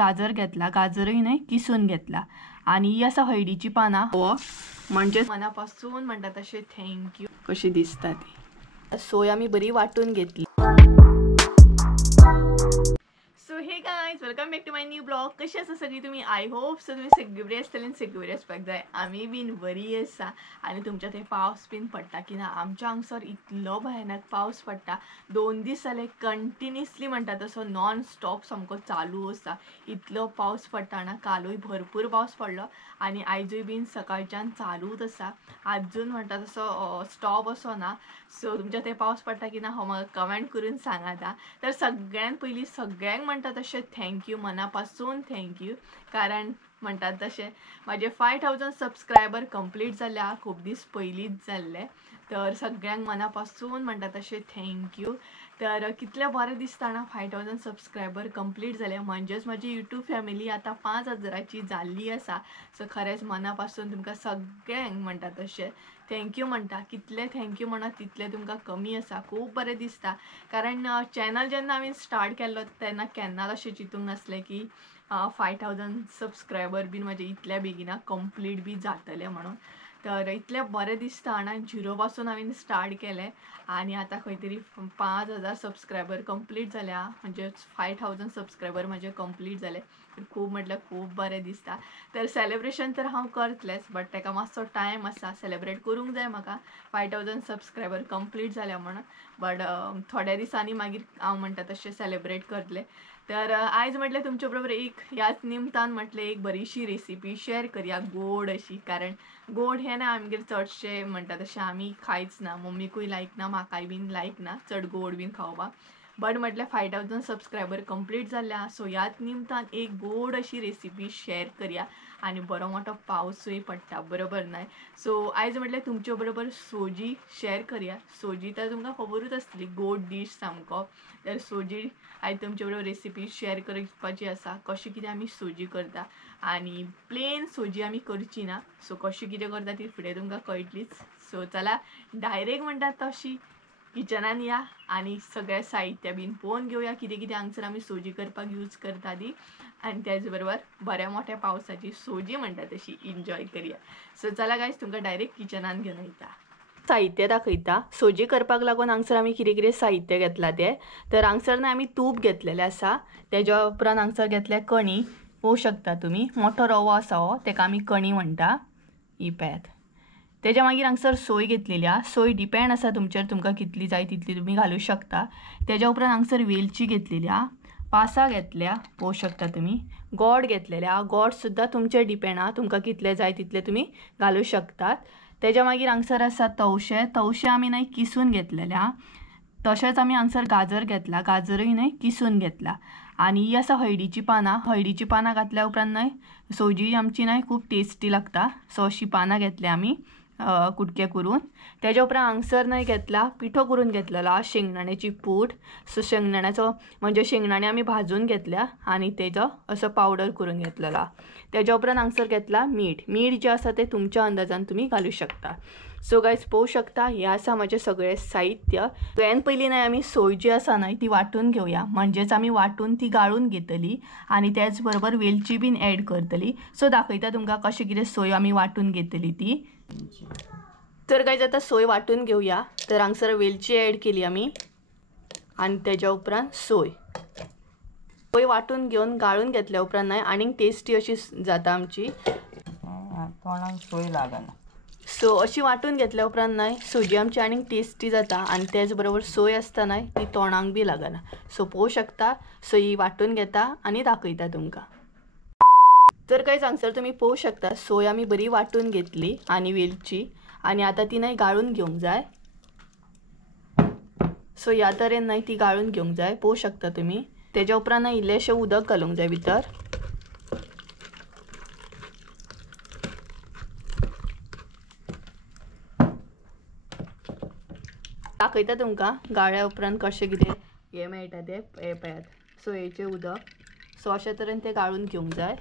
गाजर घेतला, गाजरही नाही किसून घेतला आणि ही असा हळदीची पानां म्हणजे मनापासून म्हणतात तसे थँक्यू कशी दिसता ती. सोय आम्ही बरी वाटून घेतली. So hey guys, welcome back to my new blog. कशी आसा सगळी तुम्ही? आय होप सो तुम्ही सगळी बरी आसतली आनी सगळी बरी आसपाक जाय. आमी बीन बरी आसा. आणि तुमच्या थंय पावस बीन पडटा की ना? आमच्या हांगसर इतलो भयानक पावस पडटा. 2 दीस जाले कंटिन्युअसली म्हणटा तसो नॉन स्टॉप सामको चालू आसा. इतलो पावस पडटा ना. कालूय भरपूर पावस पडलो आणि आयजूय बीन सकाळच्यान चालूच आसा. अजून म्हणटा तसो स्टॉप असो ना. सो तुमच्या थंय पावस पडटा की ना हो म्हाका कमेंट करून सांगाता. तर सगळ्यात पयलीं सगळ्यांक म्हणटा तशें थँक्यू, मनापासून थँक्यू. कारण म्हणटात तशें माझे 5000 सबस्क्रायबर कंप्लीट जाल्या. खूप दीस पयलींच जाल्ले. तर सगळ्यांक मनापासून म्हणटा तशें थँक्यू. तर कितलें बरें दिसता ना 5000 सबस्क्रायबर कंप्लीट जाले. म्हणजेच माझी यूट्यूब फॅमिली आता 5000ची जाल्ली आसा. सो खरेंच मनापासून तुमकां सगळ्यांक म्हणटा तशें थँक्यू म्हणटा. कितले थँक्यू म्हणा तितले तुमकां कमी आसा. खूब बरें दिसता. कारण चॅनल जेन्ना हांवें स्टार्ट केल्लो तेन्ना केन्नाच अशें चिंतूंक नासलें की 5000 सबस्क्रायबर बीन म्हजे इतल्या बेगिना कंप्लीट बी जातले म्हणून. तर इतलें बरें दिसता ना. 0 पासून हांवें स्टार्ट केलें आणि आता खंय तरी 5000 सबस्क्रायबर कंप्लीट जाल्या. म्हणजे 5000 सबस्क्रायबर म्हजे कंप्लीट जाले. खूब म्हटल्यार खूब बरें दिसता. तर सेलिब्रेशन तर हांव करतलेंच, बट ताका मातसो टायम आसा. सेलिब्रेट करूंक जाय म्हाका 5000 सबस्क्रायबर कंप्लीट जाल्या म्हणून. बट थोड्या दिसांनी मागीर हांव म्हणटा तशें सेलिब्रेट करतलें. तर आयज म्हटलें तुमचे बरोबर ह्याच निमतान म्हटलें एक बरीशी रेसिपी शेअर करूया गोड अशी. कारण गोड हें ना आमगेर चडशें म्हणटा तशें आमी खायच ना. मम्मीकूय लायक ना, म्हाकाय बीन लायक ना चड गोड बीन खावपाक. बट म्हटल्यार 5000 सबस्क्रायबर कंप्लीट जाल्ल्या. सो ह्याच निमतान एक गोड अशी रेसिपी शेअर करूया. आणि बरो मोठो पावसूय पडटा, बरोबर न्हय? सो आयज म्हटल्यार तुमचे बरोबर सोजी शेअर करूया. सोजी तर तुमकां खबरूच आसतली, गोड डीश सामको. तर सोजी आयज तुमचे बरोबर रेसिपी शेअर करपाची आसा. कशी कितें आमी सोजी करता आणि प्लेन सोजी आमी करची ना. सो कशी कितें करता ती फुडें तुमकां कळटलीच. सो चला डायरेक्ट म्हणटात तशी किचनान या आणि सगळें साहित्य बीन पळोवन घेवया कितें कितें हांगसर आमी सोजी करपाक यूज करता ती. आणि त्याच बरोबर बऱ्या मोठ्या पावसाची सोजी म्हणटा तशी एन्जॉय करूया. सो चला गायज तुमकां डायरेक्ट किचनान घेवन वयता. साहित्य दाखयता. सोजी करपाक लागून हांगसर आमी कितें कितें साहित्य घेतला तें. तर हांगसर ना आमी तूप घेतलेलें आसा. तेज्या उपरांत हांगसर घेतल्या कणी. पळोवंक शकता तुमी मोठो रवो आसा हो, तेका आमी कणी म्हणटा. ही पळयात. तेज्या मागीर हांगसर सोय घेतलेली आहा. सोय डिपेंड आसा तुमचेर, तुमकां कितली जाय तितली तुमी घालूं शकता. तेज्या उपरांत हांगसर वेलची घेतलेली आहा. पासां घेतल्या, पळोवंक शकता तुमी. गोड घेतलेले आहा. गोड सुद्दां तुमचेर डिपेंड आहा, तुमकां कितले जाय तितले तुमी घालूं शकतात. तेज्या मागीर हांगसर आसा तवशें आमी न्हय किसून घेतलेले आहा. तशेंच आमी हांगसर गाजर घेतला, गाजरय न्हय किसून घेतला. आणि ही आसा हळदीची पानां. हळदीची पानां घातल्या उपरांत न्हय सोजी आमची न्हय खूब टेस्टी लागता. सो अशी पानां घेतली आमी कुटके करून. तेज्या उपरांत हांगसर न्हय घेतला पिठो करून घेतलेलो शेंगदाण्याची पूड. सो शेंगदाण्याचो म्हणजे शेंगदाणे आमी भाजून घेतल्या आणि तेजो असो पावडर करून घेतलेलो. तेज्या उपरांत हांगसर घेतला मीठ. मीठ जे आसा ते तुमच्या अंदाजान तुमी घालूं शकता. सो गायज पळोवंक शकता हे आसा म्हजें सगळें साहित्य. तुवें पयलीं न्हय आमी सोय जी आसा न्हय ती वाटून घेवया. म्हणजेच आमी वाटून ती गाळून घेतली आणि त्याच बरोबर वेलची बीन ॲड करतली. सो दाखयता तुमकां कशी कितें सोय आमी वाटून घेतली ती. तर गायज आतां सोय वाटून घेवया. तर हांगसर वेलची ॲड केली आमी आणि तेज्या उपरांत सोय वाटून घेवन गाळून घेतल्या उपरांत न्हय आनीक टेस्टी अशी जाता आमची. तोंडाक सोय लागना. सो अशी वाटून घेतल्या उपरांत न्हय सोजी आमची आनीक टेस्टी जाता आणि त्याच बरोबर सोय आसता न्हय ती तोंडाक बी लागना. सो पळोवंक शकता सोय वाटून घेता आणि दाखयता तुमकां. तर गायज हांगसर तुमी पळोवंक शकता सोय आमी बरी वाटून घेतली आणि वेलची आणि आता ती न्हय गाळून घेवंक जाय. सो ह्या तरेन न्हय ती गाळून घेवंक जाय. पळोवंक शकता तुमी. तेज्या उपरांत न्हय इल्लेशें उदक घालूंक जाय भितर. दाखयता तुमकां गाळ्या उपरांत कशें कितें हें मेळटा तें. हें पळयात सोयेचें उदक. सो अशे तरेन तें गाळून घेवंक जाय.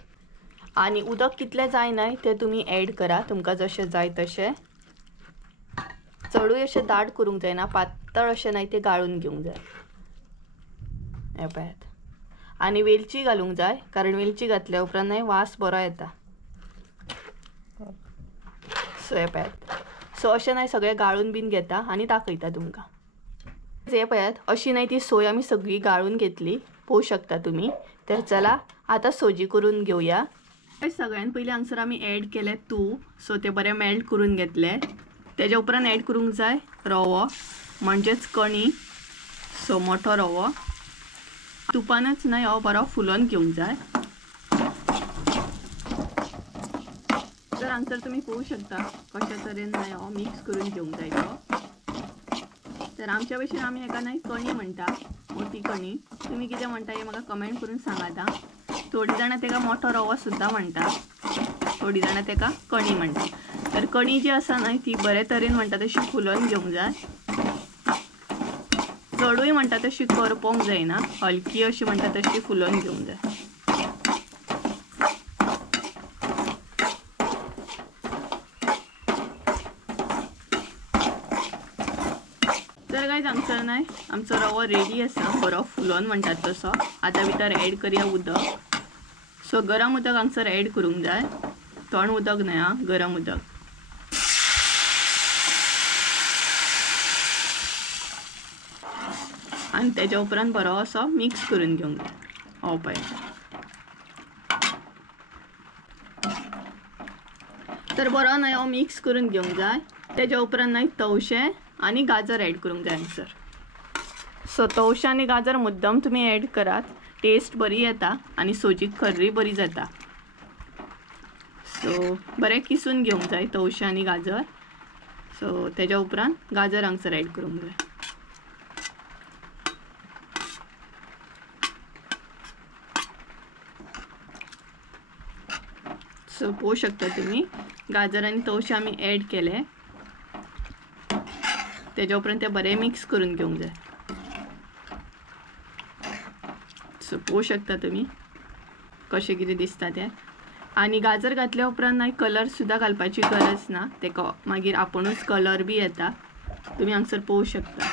आणि उदक कितलें जाय न्हय तें तुमी ॲड करा तुमकां जशें जाय तशें. चडूय अशें दाट करूंक जायना, पातळ अशें न्हय तें गाळून घेवंक जाय. हें पळयात. आणि वेलची घालूंक जाय, कारण वेलची घातल्या उपरांत नाही वास बरो येता. सो हे पळयात, सो अशें नाही सगळें गाळून बीन घेता आणि दाखयता तुमकां. हे पळयात, अशी नाही ती सोय आमी सगळी गाळून घेतली, पळोवंक शकता तुम्ही. तर चला आता सोजी करून घेऊया. सगळ्यात पयलीं हांगसर आमी ऍड केले तूप. सो ते बरें मेल्ट करून घेतले. तेज्या उपरांत ऍड करूंक जाय रवो, म्हणजेच कणी. सो मोठो रवो तुपानच नाही हो बरो फुलोवन घेवंक जाय. तर हांगसर तुम्ही पळोवंक शकता कशा तरेन नाही हो मिक्स करून घेवंक जाय तो. तर आमच्या भशेन आमी हेका नाही कणी म्हणटा, मोठी कणी. तुम्ही कितें म्हणटा हे म्हाका कमेंट करून सांगात. थोडी जाणां तेका मोठो रवो सुद्दां म्हणटा, थोडी जाणां तेका कणी म्हणटा. तर कणी जी आसा न्हय ती बरे तरेन म्हणटा तशी फुलोवन घेवंक जाय. चडूय म्हणटा तशी करपोवंक जायना, हलकी अशी म्हणटा तशी फुलोवन घेवंक जाय. तर गायज हांगसर नाही आमचो रवो रेडी आसा, बरो फुलोवन म्हणटात तसो. आता भितर ऍड करया उदक. सो गरम उदक हांगसर ऍड करूंक जाय, थंड उदक न्हय हा, गरम उदक. आणि तेज्या उपरांत बरो असो मिक्स करून घेवंक जाय. हो पळय, तर बरो न्हय हो मिक्स करून घेवंक जाय. तेज्या उपरांत न्हय तवशें आणि गाजर ऍड करूंक जाय हांगसर. सो तवशें आनी गाजर मुद्दम तुमी ऍड करात, टेस्ट बरी येता आणि सोजीक खर्री बरी जाता. सो बरें किसून घेवंक जाय तवशें आनी गाजर. सो तेज्या उपरांत गाजर हांगसर ऍड करूंक जाय. सो पळोवंक शकता तुम्ही गाजर आनी तवशें आमी ऍड केले. तेज्या उपरांत ते बरें मिक्स करून घेवंक जाय. सो पळोवंक शकता तुम्ही कशें कितें दिसता तें. आणि गाजर घातल्या उपरांत नाही कलर सुद्दां घालपाची गरज ना, तेका मागीर आपुणूच कलर बी येता, तुम्ही हांगसर पळोवंक शकता.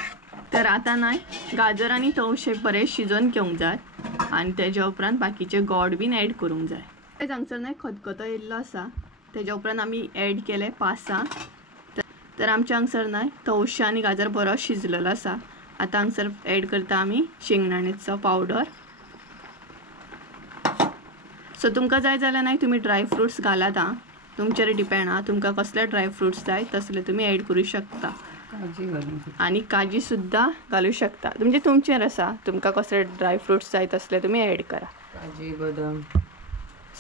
तर आता नाही गाजर आनी तवशें बरें शिजोवन घेवंक जाय आणि तेज्या उपरांत बाकीचे गोड बीन ऍड करूंक जाय. हांगसर नाही खतखतो येयल्लो आसा, तेज्या उपरांत आमी ऍड केले पासां. तर आमच्या हांगसर नाही तवशें आनी गाजर बरो शिजलेलो आसा. आता हांगसर ऍड करता आमी शेंगदाण्याचो पावडर. सो तुमकां जाय जाल्यार नाही तुम्ही ड्राय फ्रुट्स घालात हा, तुमचेर डिपेंड हा, तुमकां कसले ड्राय फ्रुट्स जाय तसले तुम्ही ऍड करू शकता. आणि काजी सुद्दां घालू शकता, म्हणजे तुमचेर आसा, तुमकां कसले ड्राय फ्रुट्स जाय तसले तुम्ही ऍड करा. काजी बदाम.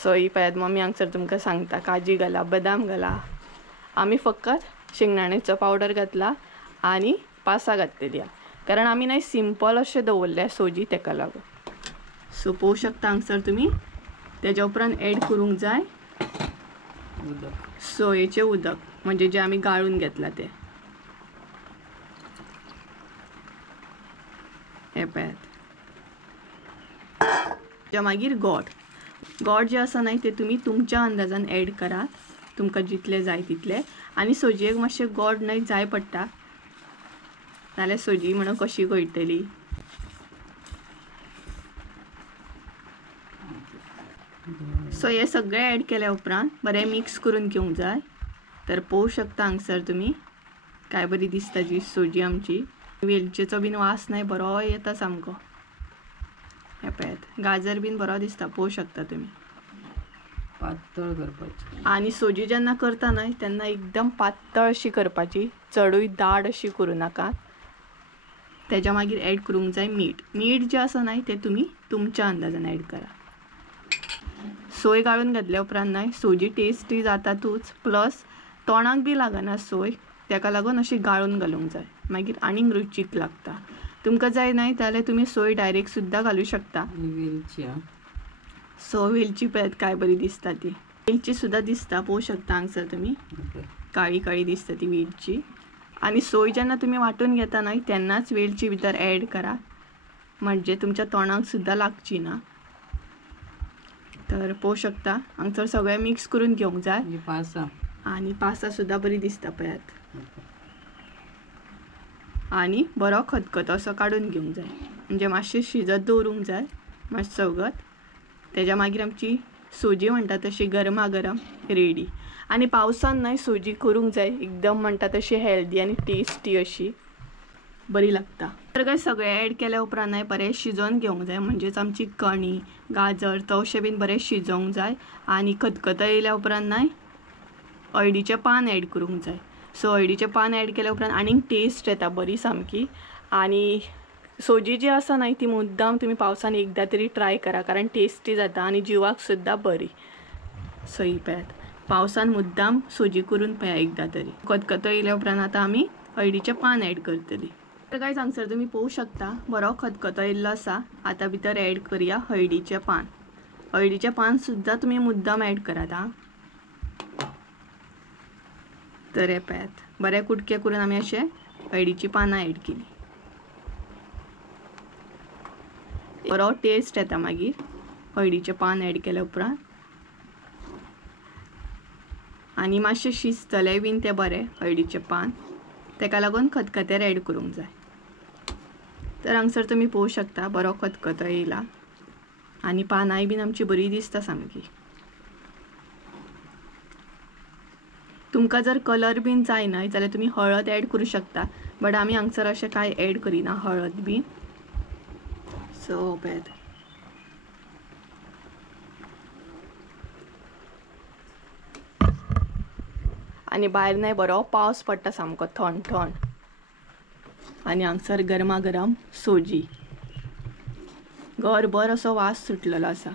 सो ही पळयात मम्मी हांगसर तुमकां सांगता काजी घाला, बदाम घाला. आमी फकत शेंगदाण्याचो पावडर घातला आणि पासां घातलेली हा, कारण आमी नाही सिंपल अशें दवरले सोजी तेका लागून. सो पळोवंक शकता हांगसर तुम्ही. तेज्या उपरांत ऍड करूंक जाय सोयेचें उदक, म्हणजे जे आमी गाळून घेतला ते. हे पळयात. त्या मागीर गोड जे आसा न्हय ते तुमी तुमच्या अंदाजान ऍड करात, तुमकां जितले जाय तितले. आणि सोजयेक मातशें गोड न्हय जाय पडटा, नाल्यार सोजी म्हणून कशी गोयटली. सो हे सगळे ऍड केल्या उपरांत बरें मिक्स करून घेवंक जाय. तर पळोवंक शकता हांगसर तुमी काय बरी दिसता जी सोजी आमची. वेलचेचो बीन वास न्हय बरो येता सामको. हे पळयात गाजर बीन बरो दिसता, पळोवंक शकता तुमी. पातळ करपाची. आणि सोजी जेन्ना करता न्हय तेन्ना एकदम पातळ अशी करपाची, चडूय दाट अशी करूं नाका. तेज्या मागीर ऍड करूंक जाय मीठ जें आसा न्हय तें तुमी तुमच्या अंदाजान ऍड करा. सोय गाळून घातल्या उपरांत न्हय सोजी टेस्टी जातातूच, प्लस तोंडाक बी लागना सोय, तेका लागून अशी गाळून घालूंक जाय, मागीर आनीक रुचीक लागता. तुमकां जाय न्हय जाल्यार तुमी सोय डायरेक्ट सुद्दां घालूं शकता. वेलची. सो वेलची पळयात काय बरी दिसता ती. वेलची सुद्दां दिसता, पळोवंक शकता हांगसर तुमी काळी काळी दिसता ती वेलची. आणि सोय जेन्ना तुमी वांटून घेता न्हय तेन्नाच वेलची भितर ऍड करा, म्हणजे तुमच्या तोंडाक सुद्दां लागची ना. तर पळोवंक शकता हांगसर सगळें मिक्स करून घेवंक जाय. आणि पासां सुद्दां बरी दिसता पळयात. आणि बरो खतखतो असो काडून घेवंक जाय, म्हणजे मातशें शिजत दवरूंक जाय मातशें चवगत तेज्या मागीर आमची सोजी म्हणटा तशी गरमागरम रेडी. आनी पावसान न्हय सोजी करूंक जाय एकदम म्हणटा तशी हेल्दी आनी टेस्टी अशी बरी लागता. तर काय सगळें ॲड केल्या उपरांत न्हय बरें शिजोवन घेवंक जाय. म्हणजेच आमची कणी गाजर तवशें बीन बरें शिजोवंक जाय. आनी खतखतो येयल्या उपरांत न्हय हळडीचें पान ॲड करूंक जाय. सो हळडीचें पान ॲड केल्या उपरांत आनीक टेस्ट येता बरी सामकी. आनी सोजी जी आसा न्हय ती मुद्दाम तुमी पावसान एकदां तरी ट्राय करा कारण टेस्टी जाता आनी जिवाक सुद्दां बरी. सो ही पळयात पावसान मुद्दाम सोजी करून पळया एकदां तरी. खतखतो येयल्या उपरांत आतां आमी हळडीचें पान ॲड करतली. तर काय हांगसर तुमी पळोवंक शकता बरो खतखतो येयल्लो आसा. आतां भितर ॲड करया हळडीचें पान. हळडीचें पान सुद्दां तुमी मुद्दाम ॲड करात हां. तर हे पळयात बरे कुटके करून आमी अशें हळडीची पानां ॲड केली. बरो टेस्ट येता मागीर हळडीचें पान ॲड केल्या उपरांत. आनी मातशें शिजतलें बीन तें बरें हळडीचें पान तेका लागून खतखतेर ॲड करूंक जाय. तर हांगसर तुमी पळोवंक शकता बरो खतखतो येयला आनी पानांय बीन आमची बरी दिसता सामकी. तुमकां जर कलर बीन जाय न्हय जाल्यार तुमी हळद ॲड करूं शकता. बट आमी हांगसर अशें कांय ॲड करिना हळद बीन. सो पळयात आनी भायर न्हय बरो पावस पडटा सामको थंड थंड. आनी हांगसर गरमागरम सोजी घरभर असो वास सुटलेलो आसा.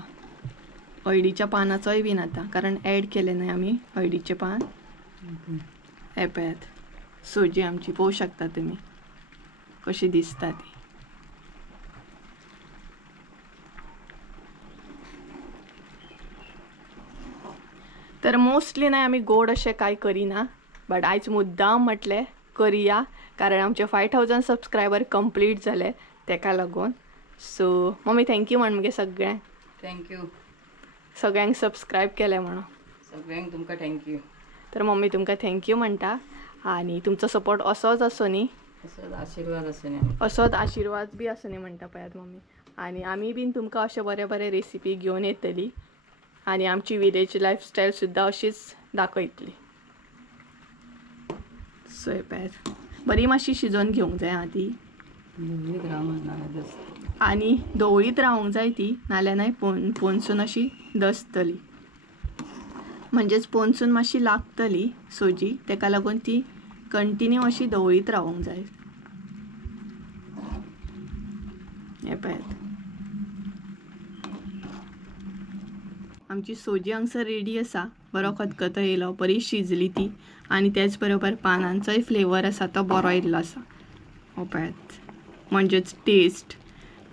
हळडीच्या पानाचोय बीन आतां कारण ॲड केलें न्हय आमी हळडीचें पान. हे पळयात सोजी आमची पळोवंक शकता तुमी कशी दिसता ती. तर मोस्टली न्हय आमी गोड अशें कांय करिना. बट आयज मुद्दाम म्हटलें करिया कारण आमचे 5000 सबस्क्रायबर कंप्लीट जाले तेका लागून. सो मम्मी थँक्यू म्हण मगे सगळ्यांक. थँक्यू सगळ्यांक सबस्क्रायब केलें म्हणून. सगळ्यांक तुमकां थँक्यू. तर मम्मी तुमकां थँक्यू म्हणटा. आनी तुमचो सपोर्ट असोच आसो न्ही. असोच आशिर्वाद आसूं न्ही. असोच आशिर्वाद बी आसो न्ही म्हणटा पळयात मम्मी. आनी आमी बीन तुमकां अशें बरे बरे रेसिपी घेवन येतली आनी आमची विलेज लायफस्टायल सुद्दां अशीच दाखयतली. सो हे पळयात बरी मातशी शिजोवन घेवंक जाय आं ती. आनी धवळीत रावंक जाय ती नाल्यार न्हय पोंदसून अशी दसतली. म्हणजेच पोंदसून मातशी लागतली सोजी तेका लागून ती कंटिन्यू अशी धवळीत रावंक जाय. हे पळयात आमची सोजी हांगसर रेडी आसा. बरो खतखतो येयलो बरी शिजली ती आनी तेच बरोबर पानांचोय फ्लेवर आसा तो बरो येयल्लो आसा. हो पळयात म्हणजेच टेस्ट.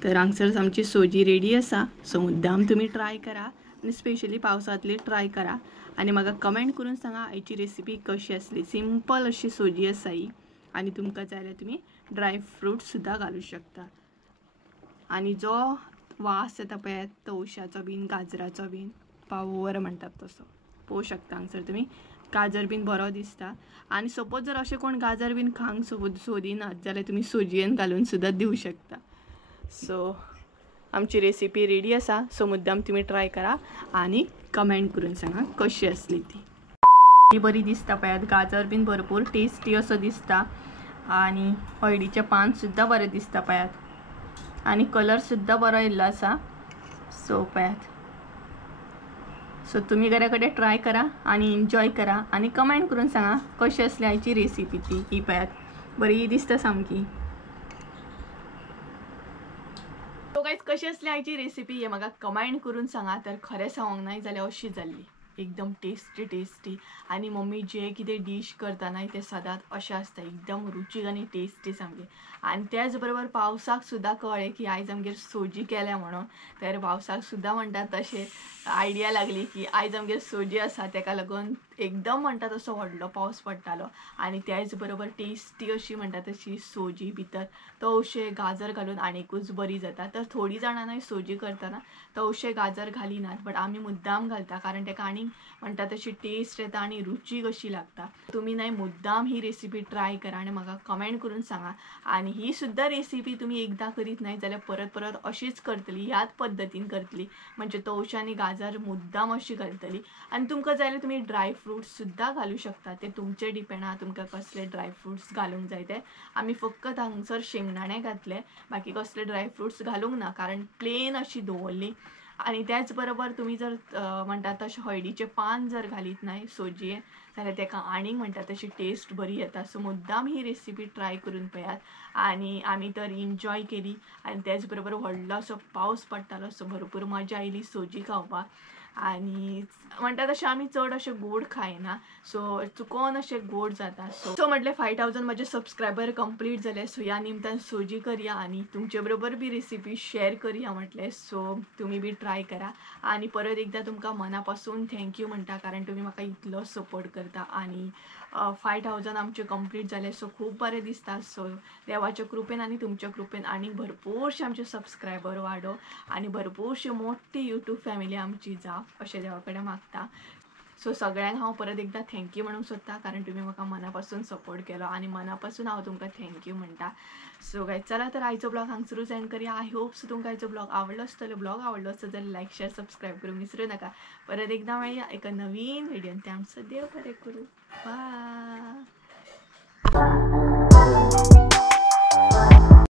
तर हांगसर आमची सोजी रेडी आसा. सो मुद्दाम तुमी ट्राय करा आनी स्पेशली पावसांतली ट्राय करा आनी म्हाका कमेंट करून सांगा हाची रेसिपी कशी आसली. सिंपल अशी सोजी आसा ही आनी तुमकां जाय जाल्यार तुमी ड्राय फ्रूट सुद्दां घालूं शकता. आनी जो वास येता पळयात तवशाचो बीन गाजराचो बीन पावर म्हणटात तसो पळोवंक शकता. हांगसर तुमी गाजर बीन बरो दिसता. आनी सपोज जर अशें कोण गाजर बीन खावंक सोदिनात जाल्यार तुमी सोजयेन घालून सुद्दां दिवं शकता. सो आमची रेसिपी रेडी आसा. सो मुद्दाम तुमी ट्राय करा आनी कमेंट करून सांगा कशी आसली ती. बरी दिसता पळयात गाजर बीन भरपूर टेस्टी असो दिसता आनी हळडीचें पान सुद्दां बरें दिसता पळयात आनी कलर सुद्दां बरो येयल्लो आसा. सो पळयात सो तुमी घरा कडेन ट्राय करा आनी एन्जॉय करा आनी कमेंट करून सांगा कशी आसली आयची रेसिपी ती. ही पळयात बरी दिसता सामकी. सो गायज कशी आसली आयची रेसिपी हे म्हाका कमेंट करून सांगा. तर खरें सांगूंक नाय जाल्यार अशी जाल्ली एकदम टेस्टी आनी मम्मी जे कितें डीश करता न्हय ते सदांच अशें आसता एकदम रुचीक आनी टेस्टी सामकें. आनी त्याच बरोबर पावसाक सुद्दां कळ्ळें की आयज आमगेर सोजी केल्या म्हणून. तर पावसाक सुद्दां म्हणटात तशें आयडिया लागली की आयज आमगेर सोजी आसा तेका लागून एकदम म्हणटा तसो व्हडलो पावस पडटालो आनी त्याच बरोबर टेस्टी अशी म्हणटा तशी सोजी भितर तवशें गाजर घालून आनीकूच बरी जाता. तर थोडी जाणां न्हय सोजी करतना तवशें गाजर घालिनात बट आमी मुद्दाम घालता कारण तेका आनीक म्हणटा तशी टेस्ट येता आणि रुची कशी लागता. तुम्ही नाही मुद्दाम ही रेसिपी ट्राय करा आणि म्हाका कमेंट करून सांगा. आणि ही सुद्धा रेसिपी तुम्ही एकदा करीत नाही जाल्यार परत परत अशीच करतली, ह्याच पद्दतीन करतली. म्हणजे तवशां आनी गाजर मुद्दाम अशी घालतली. आणि तुमकां जाय जाल्यार तुम्ही ड्रायफ्रुट्स सुद्धा घालू शकता. ते तुमचे डिपेंड आहा तुमकां कसले ड्रायफ्रुट्स घालूंक जाय ते. आमी फकत हांगसर शेंगदाणे घातले, बाकी कसले ड्रायफ्रुट्स घालूंक ना, कारण प्लेन अशी दवरली. आणि त्याच बरोबर तुम्ही जर म्हणटा तशें हळदीचें पान जर घालीत नाही सोजयेन जाल्यार तेका आनीक म्हणटा तशी टेस्ट बरी येता. सो मुद्दाम ही रेसिपी ट्राय करून पळयात. आणि आमी तर एन्जॉय केली. आणि त्याच बरोबर व्हडलो असो पावस पडटालो, सो भरपूर मजा आयली सोजी खावपाक. आणि म्हणटा तशें आमी चड अशें गोड खायना, सो चुकोन अशें गोड जाता. सो म्हटलें 5000 म्हजे सबस्क्रायबर कंप्लीट जाले, सो ह्या निमतान सोजी करया आणि तुमचे बरोबर बी रेसिपी शेअर करूया म्हटलें. सो तुम्ही बी ट्राय करा. आणि परत एकदा तुमकां मनापासून थँक्यू म्हणटा, कारण तुम्ही म्हाका इतलो सपोर्ट करता. आणि 5000 आमचे कंप्लीट जाले, सो खूब बरें दिसता. सो देवाच्या कृपेन आनी तुमच्या कृपेन आनी भरपूरशे आमचे सबस्क्रायबर वाडो आणि भरपूरशी मोठी यूट्यूब फॅमिली आमची जाव अशें देवा कडेन मागता. सो सगळ्यांक हांव परत एकदा थँक्यू म्हणूंक सोदता, कारण तुम्ही म्हाका मनापासून सपोर्ट केलो आणि मनापासून हांव तुमकां थँक्यू म्हणटा. सो गायज चला तर आयचो ब्लॉग हांगसरूच एंड करूया. आय होप सो तुमकां आयचो ब्लॉग आवडलो आसतलो. ब्लॉग आवडलो आसत जाल्यार लायक शेअर सबस्क्राईब करूंक विसरू नका. परत एकदा मेळया एका नवीन व्हिडिओन. ते आमचं देव बरें करूं. बाय.